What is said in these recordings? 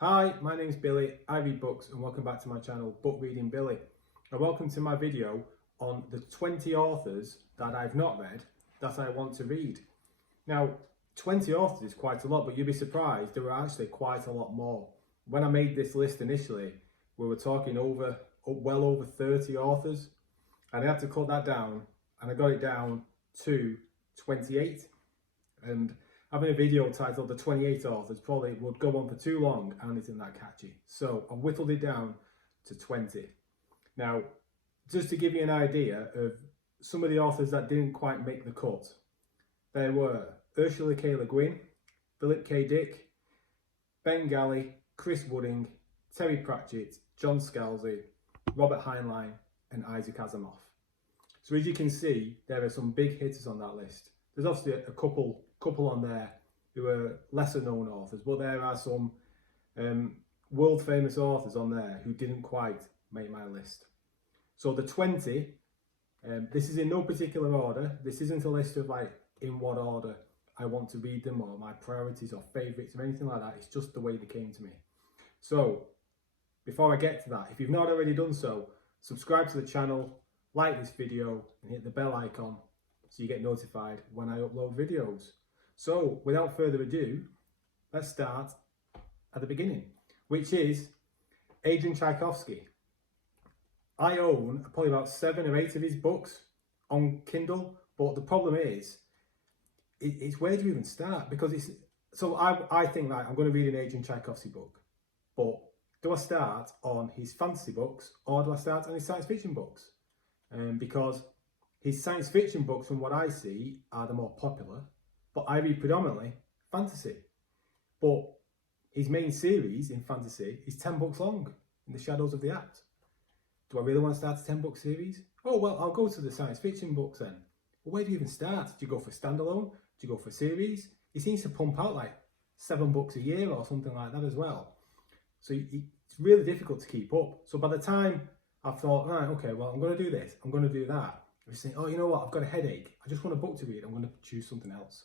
Hi, my name's Billy, I read books and welcome back to my channel, Book Reading Billy. And welcome to my video on the 20 authors that I've not read that I want to read. Now, 20 authors is quite a lot, but you'd be surprised, there were actually quite a lot more. When I made this list initially, we were talking well over 30 authors, and I had to cut that down, and I got it down to 28. And having a video titled The 28 Authors probably would go on for too long and isn't that catchy. So I've whittled it down to 20. Now, just to give you an idea of some of the authors that didn't quite make the cut, there were Ursula K. Le Guin, Philip K. Dick, Ben Galley, Chris Wooding, Terry Pratchett, John Scalzi, Robert Heinlein and Isaac Asimov. So as you can see, there are some big hitters on that list. There's obviously a couple on there who are lesser known authors, but there are some world famous authors on there who didn't quite make my list. So the 20, this is in no particular order. This isn't a list of like in what order I want to read them or my priorities or favourites or anything like that. It's just the way they came to me. So before I get to that, if you've not already done so, subscribe to the channel, like this video and hit the bell icon so you get notified when I upload videos. So without further ado, let's start at the beginning, which is Adrian Tchaikovsky. I own probably about 7 or 8 of his books on Kindle, but the problem is, it's where do you even start? Because I think like I'm going to read an Adrian Tchaikovsky book, but do I start on his fantasy books or do I start on his science fiction books? Because his science fiction books, from what I see, are the more popular, but I read predominantly fantasy. But his main series in fantasy is 10 books long, In the Shadows of the Act. Do I really want to start a 10-book series? Oh, well, I'll go to the science fiction books then. Well, where do you even start? Do you go for standalone? Do you go for series? He seems to pump out like 7 books a year or something like that as well. So it's really difficult to keep up. So by the time I've thought, right, okay, well, I'm going to do this, I'm going to do that, I'm saying, oh, you know what, I've got a headache, I just want a book to read, I'm going to choose something else.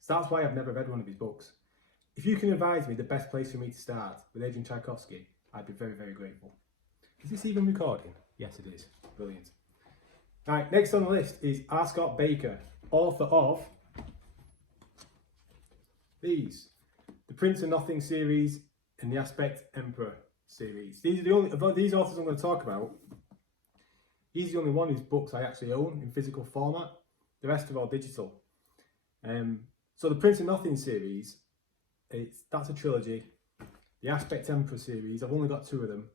So that's why I've never read one of his books. If you can advise me the best place for me to start with Adrian Tchaikovsky, I'd be very, very grateful. Is this even recording? Yes, it is. Brilliant. Right, next on the list is R. Scott Baker, author of these, the Prince of Nothing series and the Aspect Emperor series. These are the only, of these authors I'm going to talk about, he's the only one whose books I actually own in physical format. The rest are all digital. So the Prince of Nothing series, that's a trilogy. The Aspect Emperor series, I've only got 2 of them.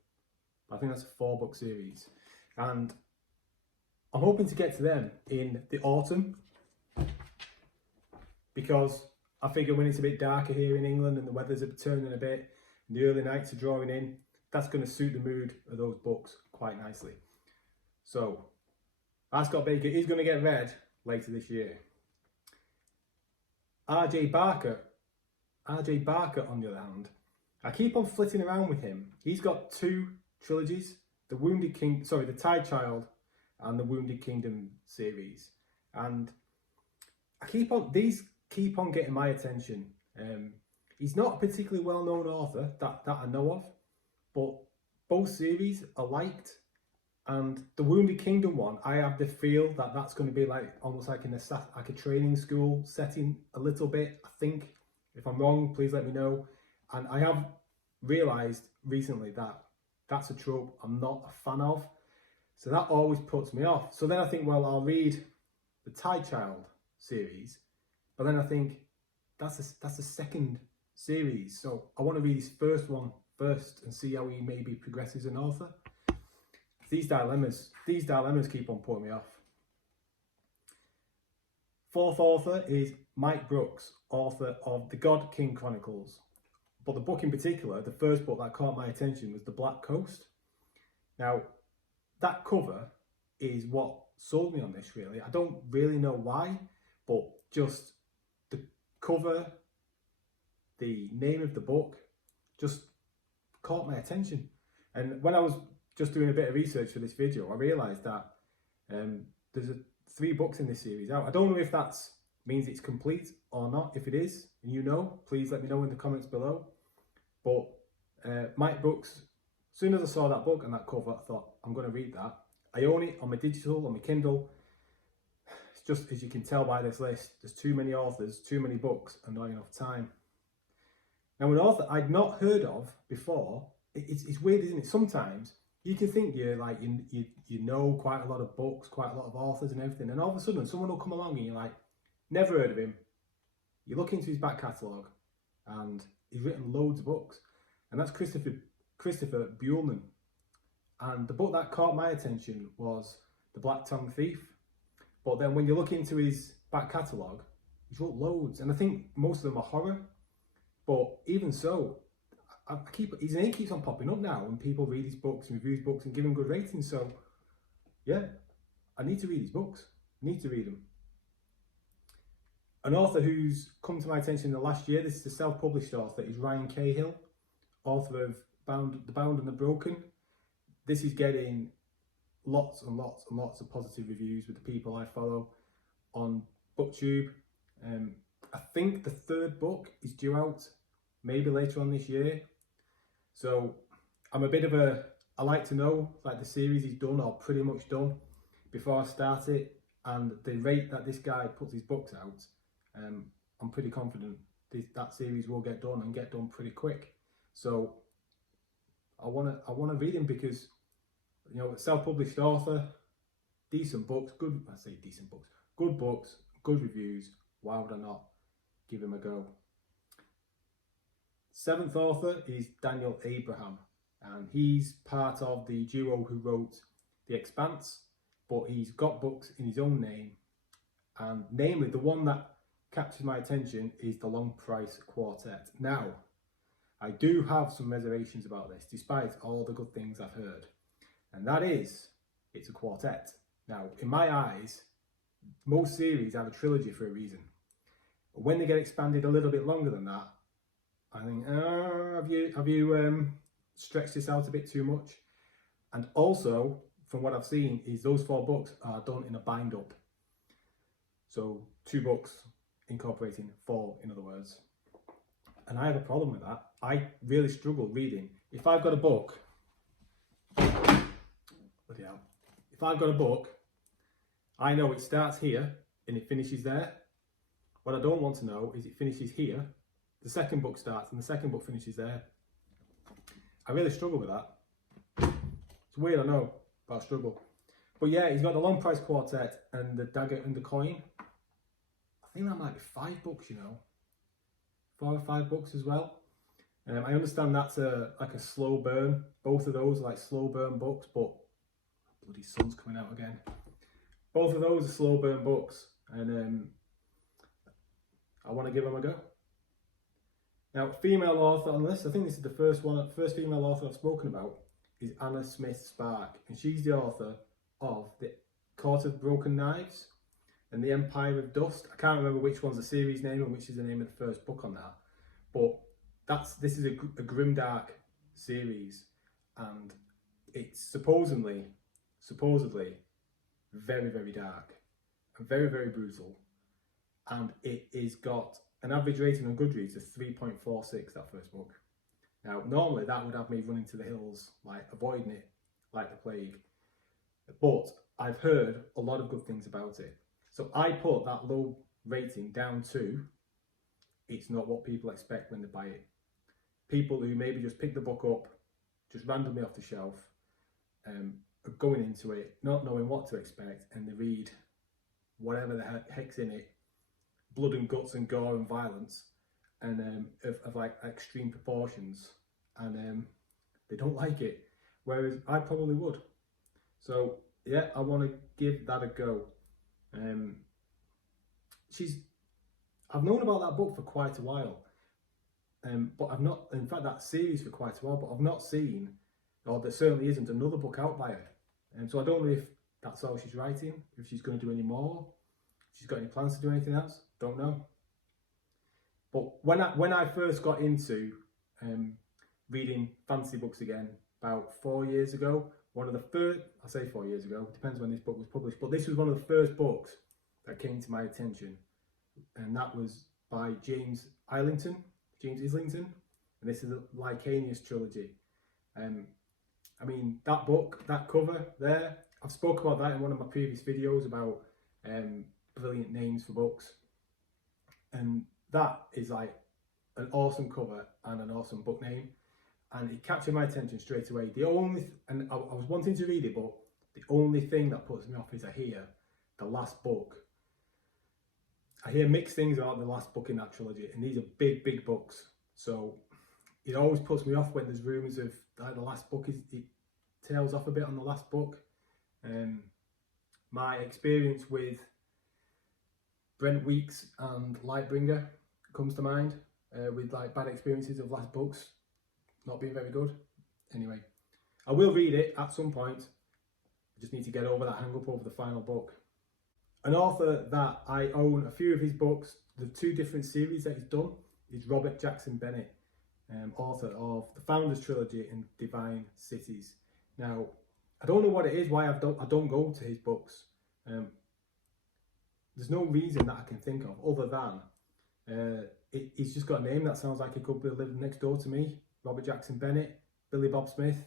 I think that's a 4-book series. And I'm hoping to get to them in the autumn, because I figure when it's a bit darker here in England and the weather's turning a bit, and the early nights are drawing in, that's going to suit the mood of those books quite nicely. So, R. Scott Baker is going to get read later this year. R.J. Barker, on the other hand, I keep on flitting around with him. He's got 2 trilogies, the Tide Child and the Wounded Kingdom series. And these keep on getting my attention. He's not a particularly well-known author that I know of, but both series are liked. And the Wounded Kingdom one, I have the feel that that's going to be like almost like a training school setting a little bit, I think. If I'm wrong, please let me know. And I have realised recently that that's a trope I'm not a fan of. So that always puts me off. So then I think, well, I'll read the Tide Child series, but then I think that's the second series. So I want to read his first one first and see how he maybe progresses as an author. These dilemmas keep on putting me off. 4th author is Mike Brooks, author of The God King Chronicles. But the book in particular, the first book that caught my attention was The Black Coast. Now, that cover is what sold me on this, really. I don't really know why, but just the cover, the name of the book, just caught my attention. And when I was just doing a bit of research for this video, I realised that there's 3 books in this series out. I don't know if that means it's complete or not. If it is, and you know, please let me know in the comments below. But Mike Brooks. As soon as I saw that book and that cover, I thought, I'm going to read that. I own it on my digital, on my Kindle. It's just, as you can tell by this list, there's too many authors, too many books, and not enough time. Now, an author I'd not heard of before, it's weird, isn't it? Sometimes you can think you know quite a lot of books, quite a lot of authors and everything, and all of a sudden someone will come along and you're like, never heard of him. You look into his back catalogue and he's written loads of books, and that's Christopher Buehlman. And the book that caught my attention was The Black Tongue Thief. But then when you look into his back catalogue, he's wrote loads, and I think most of them are horror. But even so, his name keeps on popping up now, and people read his books and review his books and give him good ratings. So, yeah, I need to read his books. I need to read them. An author who's come to my attention in the last year, this is a self-published author, is Ryan Cahill, author of The Bound and the Broken. This is getting lots and lots and lots of positive reviews with the people I follow on BookTube. I think the third book is due out maybe later on this year. So I'm a bit of I like to know like the series is done or pretty much done before I start it. And the rate that this guy puts his books out, I'm pretty confident that series will get done and get done pretty quick. So I wanna read him because, you know, self-published author, decent books, good books, good reviews. Why would I not give him a go? Seventh author is Daniel Abraham, and he's part of the duo who wrote The Expanse, but he's got books in his own name, and namely the one that captures my attention is The Long Price Quartet. Now, I do have some reservations about this, despite all the good things I've heard, and that is, it's a quartet. Now, in my eyes, most series have a trilogy for a reason. When they get expanded a little bit longer than that, I think, have you stretched this out a bit too much? And also, from what I've seen, is those 4 books are done in a bind-up. So 2 books incorporating 4, in other words. And I have a problem with that. I really struggle reading. If I've got a book, bloody hell. If I've got a book, I know it starts here and it finishes there. What I don't want to know is it finishes here, the second book starts and the second book finishes there. I really struggle with that. It's weird, I know, but I struggle. But yeah, he's got The Long Price Quartet and The Dagger and the Coin. I think that might be 5 books, you know. 4 or 5 books as well. I understand that's like a slow burn. Both of those are like slow burn books, but bloody sun's coming out again. Both of those are slow burn books, and I want to give them a go. Now, female author on this, I think this is the first female author I've spoken about, is Anna Smith Spark, and she's the author of The Court of Broken Knives and The Empire of Dust. I can't remember which one's the series name and which is the name of the first book on that, but this is a grimdark series, and it's supposedly very, very dark and very, very brutal, and it is got an average rating on Goodreads of 3.46, that first book. Now, normally that would have me running to the hills, like avoiding it like the plague, but I've heard a lot of good things about it. So I put that low rating down to, it's not what people expect when they buy it. People who maybe just pick the book up, just randomly off the shelf, are going into it, not knowing what to expect, and they read whatever the heck's in it, blood and guts and gore and violence, and of like extreme proportions, and they don't like it, whereas I probably would. So yeah, I want to give that a go. I've known about that book for quite a while, but I've not, in fact that series for quite a while, but I've not seen, or there certainly isn't another book out by her, and so I don't know if that's all she's writing, if she's going to do any more, if she's got any plans to do anything else, don't know. But when I first got into reading fantasy books again about 4 years ago, one of the first, I say 4 years ago, depends when this book was published, but this was one of the first books that came to my attention, and that was by James Islington, and this is the Licanius trilogy. I mean, that book, that cover there, I've spoken about that in one of my previous videos about brilliant names for books, and that is like an awesome cover and an awesome book name, and it captured my attention straight away. The only and I was wanting to read it, but the only thing that puts me off is I hear the last book. I hear mixed things about the last book in that trilogy, and these are big books, so it always puts me off when there's rumours of like the last book it tails off a bit on the last book. My experience with Brent Weeks and Lightbringer comes to mind, with like bad experiences of last books not being very good. Anyway, I will read it at some point. I just need to get over that hang up over the final book. An author that I own a few of his books, the 2 different series that he's done, is Robert Jackson Bennett, author of the Founders Trilogy and Divine Cities. Now, I don't know what it is why I don't go to his books. There's no reason that I can think of other than he's just got a name that sounds like he could be living next door to me. Robert Jackson Bennett, Billy Bob Smith,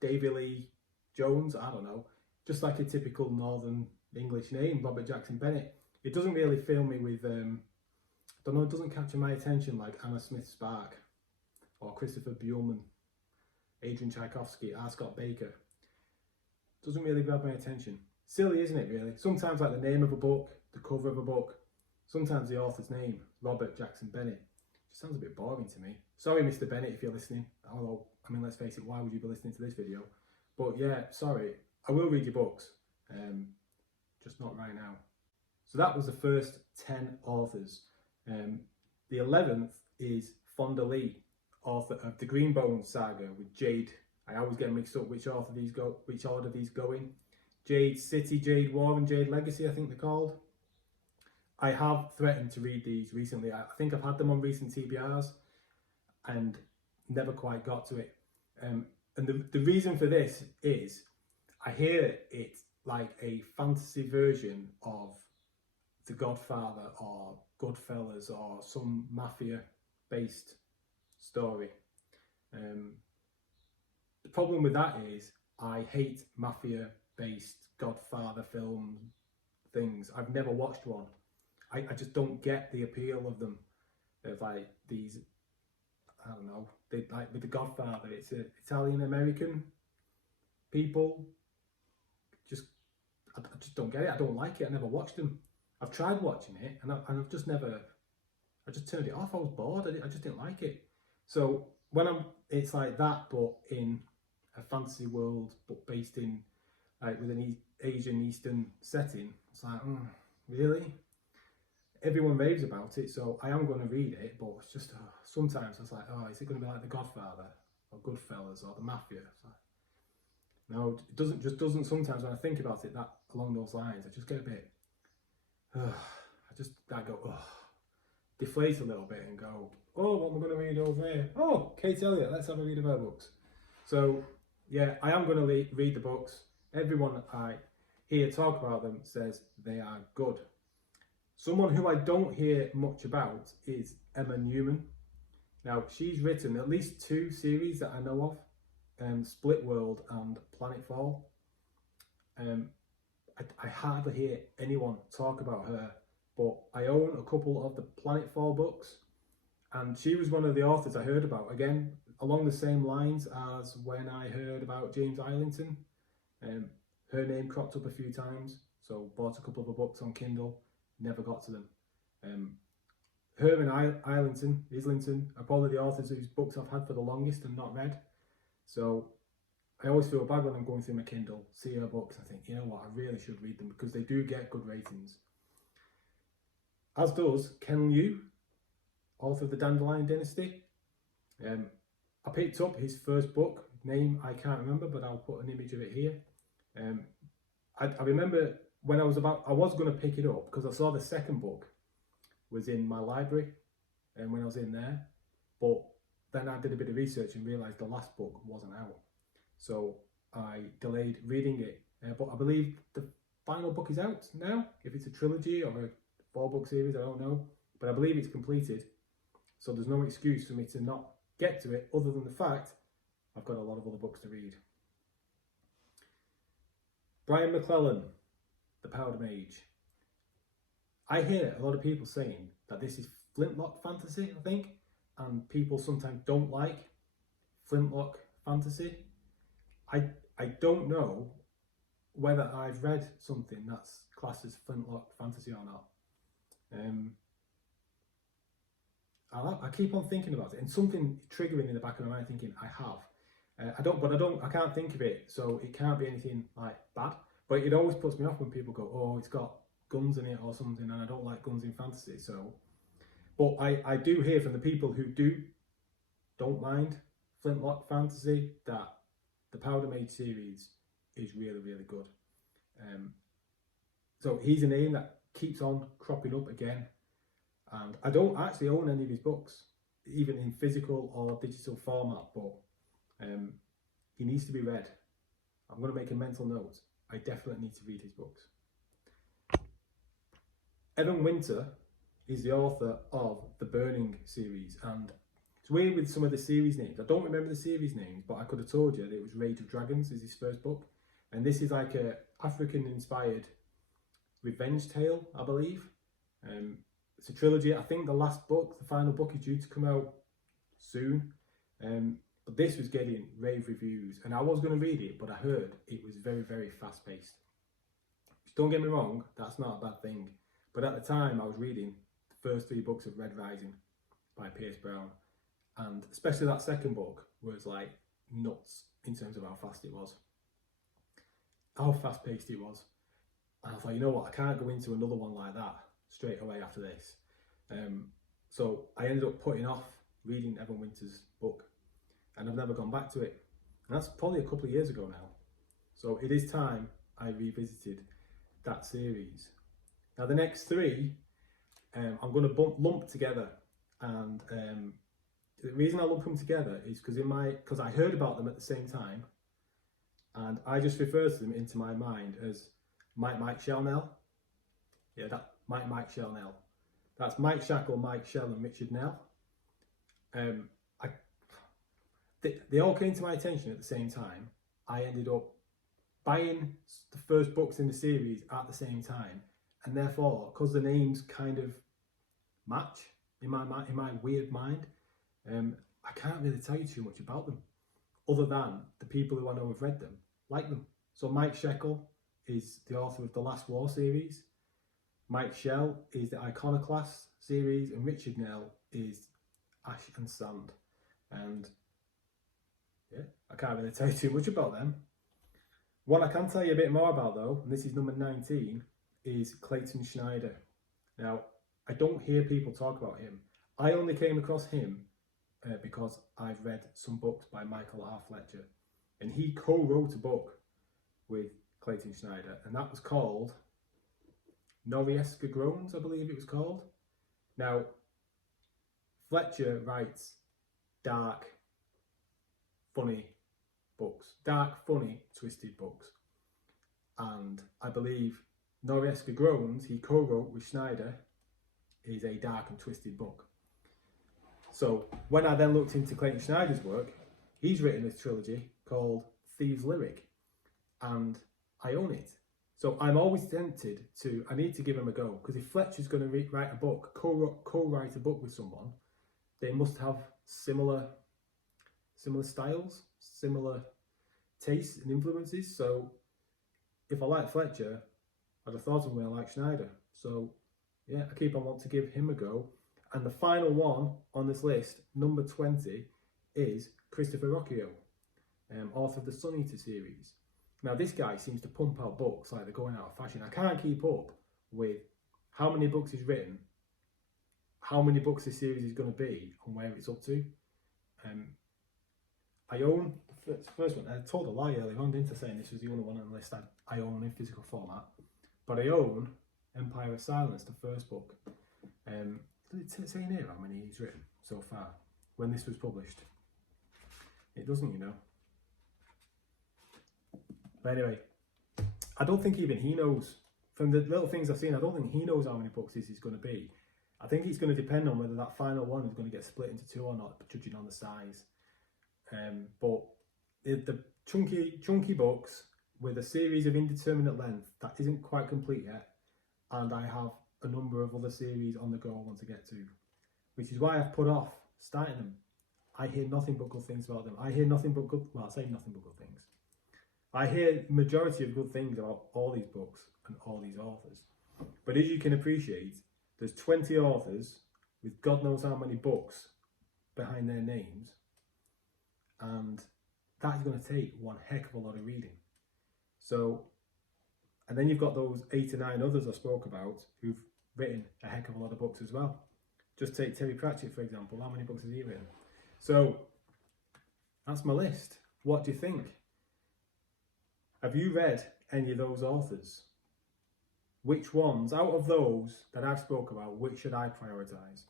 Davy Lee Jones, I don't know. Just like a typical Northern English name, Robert Jackson Bennett. It doesn't really fill me with, I don't know, it doesn't capture my attention like Anna Smith Spark or Christopher Buehlman, Adrian Tchaikovsky, R. Scott Baker. Doesn't really grab my attention. Silly, isn't it, really? Sometimes like the name of a book, the cover of a book, sometimes the author's name, Robert Jackson Bennett. Just sounds a bit boring to me. Sorry, Mr. Bennett, if you're listening. Although, I mean, let's face it, why would you be listening to this video? But yeah, sorry. I will read your books, just not right now. So that was the first 10 authors. The 11th is Fonda Lee, author of the Greenbone saga with Jade. I always get mixed up which order these go in. Jade City, Jade War, and Jade Legacy, I think they're called. I have threatened to read these recently. I think I've had them on recent TBRs and never quite got to it. And the reason for this is I hear it like a fantasy version of The Godfather or Goodfellas or some mafia-based story. The problem with that is I hate mafia-based Godfather film things. I've never watched one. I just don't get the appeal of them. Of like these, I don't know, like with The Godfather, it's Italian-American people. I just don't get it. I don't like it. I never watched them. I've tried watching it and I've just never, I just turned it off. I was bored. I just didn't like it. So when it's like that, but in a fantasy world, but based in like with an Asian Eastern setting, it's like, really? Everyone raves about it, so I am going to read it, but it's just sometimes it's like, is it going to be like The Godfather or Goodfellas or the Mafia? It's like, no, it doesn't. Sometimes when I think about it that along those lines, I just get a bit, I go, deflate a little bit and go, what am I going to read over here? Oh, Kate Elliott, let's have a read of her books. So yeah, I am going to read the books. Everyone I hear talk about them says they are good. Someone who I don't hear much about is Emma Newman. Now, she's written at least 2 series that I know of, Split World and Planetfall. I hardly hear anyone talk about her, but I own a couple of the Planetfall books, and she was one of the authors I heard about, again, along the same lines as when I heard about James Islington. Her name cropped up a few times, so bought a couple of her books on Kindle. Never got to them. Her and Islington are probably the authors whose books I've had for the longest and not read. So I always feel bad when I'm going through my Kindle, see her books, and think, you know what, I really should read them because they do get good ratings. As does Ken Liu, author of the Dandelion Dynasty. I picked up his first book, name I can't remember, but I'll put an image of it here. I remember when I was going to pick it up because I saw the second book was in my library and when I was in there, but then I did a bit of research and realised the last book wasn't out. So I delayed reading it, but I believe the final book is out now. If it's a trilogy or a 4-book series, I don't know, but I believe it's completed. So there's no excuse for me to not get to it other than the fact I've got a lot of other books to read. Brian McClellan, The Powder Mage. I hear a lot of people saying that this is flintlock fantasy, I think, and people sometimes don't like flintlock fantasy. I don't know whether I've read something that's classed as flintlock fantasy or not. I keep on thinking about it, and something triggering in the back of my mind thinking I have. I can't think of it, so it can't be anything like bad. But it always puts me off when people go, oh, it's got guns in it or something, and I don't like guns in fantasy. So, but I do hear from the people who don't mind flintlock fantasy that the Powder Mage series is really, really good. So he's a name that keeps on cropping up again, and I don't actually own any of his books, even in physical or digital format, but he needs to be read. I'm going to make a mental note. I definitely need to read his books. Evan Winter is the author of the Burning series, and it's weird with some of the series names. I don't remember the series names, but I could have told you that it was Rage of Dragons is his first book, and this is like a African-inspired revenge tale, I believe. It's a trilogy. I think the last book, the final book, is due to come out soon. But this was getting rave reviews, and I was going to read it, but I heard it was very, very fast-paced. Don't get me wrong, that's not a bad thing. But at the time, I was reading the first 3 books of Red Rising by Pierce Brown, and especially that second book was like nuts in terms of how fast it was, how fast-paced it was. And I thought, you know what, I can't go into another one like that straight away after this. So I ended up putting off reading Evan Winter's book, and I've never gone back to it. And that's probably a couple of years ago now. So it is time I revisited that series. Now the next 3, I'm going to lump together, and the reason I lump them together is because I heard about them at the same time, and I just refer to them into my mind as Mike Shellnell. Yeah, that Mike Shellnell. That's Mike Shackle, Mike Shell, and Richard Nell. They all came to my attention at the same time. I ended up buying the first books in the series at the same time, and therefore, because the names kind of match in my weird mind, I can't really tell you too much about them, other than the people who I know have read them like them. So Mike Sheckle is the author of the Last War series. Mike Shell is the Iconoclast series, and Richard Nell is Ash and Sand. And yeah, I can't really tell you too much about them. What I can tell you a bit more about though, and this is number 19, is Clayton Schneider. Now, I don't hear people talk about him. I only came across him because I've read some books by Michael R. Fletcher, and he co-wrote a book with Clayton Schneider, and that was called Norieska Groans, I believe it was called. Now, Fletcher writes dark, funny books, dark, funny, twisted books, and I believe Norieska Groans, he co-wrote with Schneider, is a dark and twisted book. So when I then looked into Clayton Schneider's work, he's written this trilogy called Thieves Lyric, and I own it. So I'm always tempted to, I need to give him a go, because if Fletcher's going to write a book, co-write a book with someone, they must have similar styles, similar tastes and influences. So if I like Fletcher, I'd have thought of him when I like Schneider. So yeah, I keep on wanting to give him a go. And the final one on this list, number 20, is Christopher Rocchio, author of the Sun Eater series. Now this guy seems to pump out books like they're going out of fashion. I can't keep up with how many books he's written, how many books this series is going to be, and where it's up to. I own the first one. I told a lie earlier on, didn't I, saying this was the only one on the list I own in physical format. But I own Empire of Silence, the first book. Does it say in here how many he's written so far when this was published? It doesn't, you know. But anyway, I don't think even he knows. From the little things I've seen, I don't think he knows how many books this is going to be. I think it's going to depend on whether that final one is going to get split into two or not, judging on the size. But the chunky books with a series of indeterminate length that isn't quite complete yet, and I have a number of other series on the go I want to get to, which is why I've put off starting them. I hear nothing but good things about them. I hear nothing but good, well, I say nothing but good things. I hear majority of good things about all these books and all these authors. But as you can appreciate, there's 20 authors with God knows how many books behind their names, and that is going to take one heck of a lot of reading. So, and then you've got those 8 or 9 others I spoke about who've written a heck of a lot of books as well. Just take Terry Pratchett, for example. How many books has he written? So, that's my list. What do you think? Have you read any of those authors? Which ones, out of those that I've spoke about, which should I prioritise?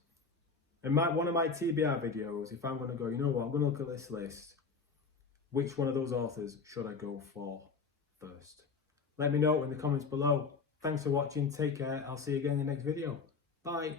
In one of my TBR videos, if I'm going to go, you know what, I'm going to look at this list, which one of those authors should I go for first? Let me know in the comments below. Thanks for watching, take care, I'll see you again in the next video. Bye.